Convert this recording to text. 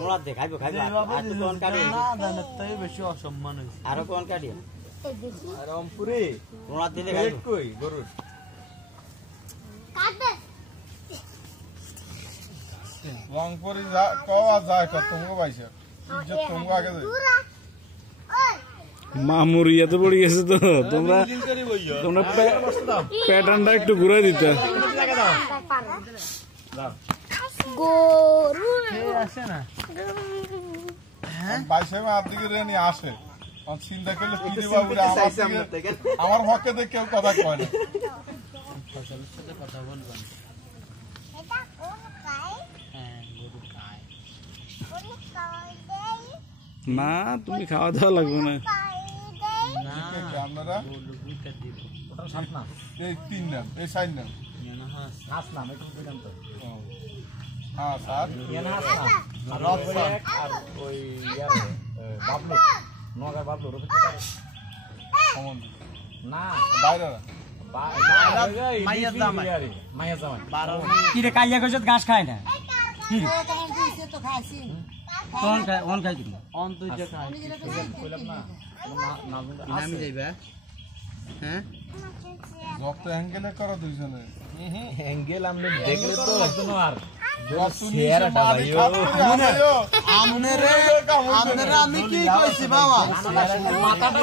মোড়া দে খাইবো খাইবো আর তো কোন কাটি না জানে তাই বেশি অসম্মান হইছে আর কোন কাটি আর আমপুরি মোড়া দিলে খাইবো কই গরুর কাটবে রংপুরি যা কওয়া যায় কত তোমাকে পাইছে ইজ্জত তোমাকে আগে দেই মামুর ইয়াতে পড়ে গেছে তো তোমরা তোমরা প্যাটার্নটা একটু ঘুরে দিতে গরু আসে না বাইশে মার দিকে রেনি আসে আর চিন্তা করলে কি রে বাবু আমার হকে দেখে কেউ কথা কয় না ফসলের সাথে কথা বলবেন এটা কোন খায় হ্যাঁ গরু খায় কোন খায় দেই না তুমি খাওয়া দাওয়া লাগবে না খায় দেই না আপনারা গরু দুইটা দিব ওটা সাত না এই তিন নাম এই চার নাম না হ্যাঁ হাস না একটু দিলাম তো হ্যাঁ স্যার ইয়ান হাস না আর রবসান আর ওই ইয়ার বাবলু নগর বাবলু রবি কমন না বাইরে মাইয়া জামাই মাইয়া জামাই 12 কি রে কাইয়া কইছত ঘাস খায় না কোন খায় কোন খায় কি অন্তর যে খায় কইলাম না নামি যাইবা হ্যাঁ যত অ্যাঙ্গেলে করো দুইজনে অ্যাঙ্গেল আমরা দেখলে তো লাগতো আর আমনে রে আমনে আমি কি কইছি বাবা মাথাটা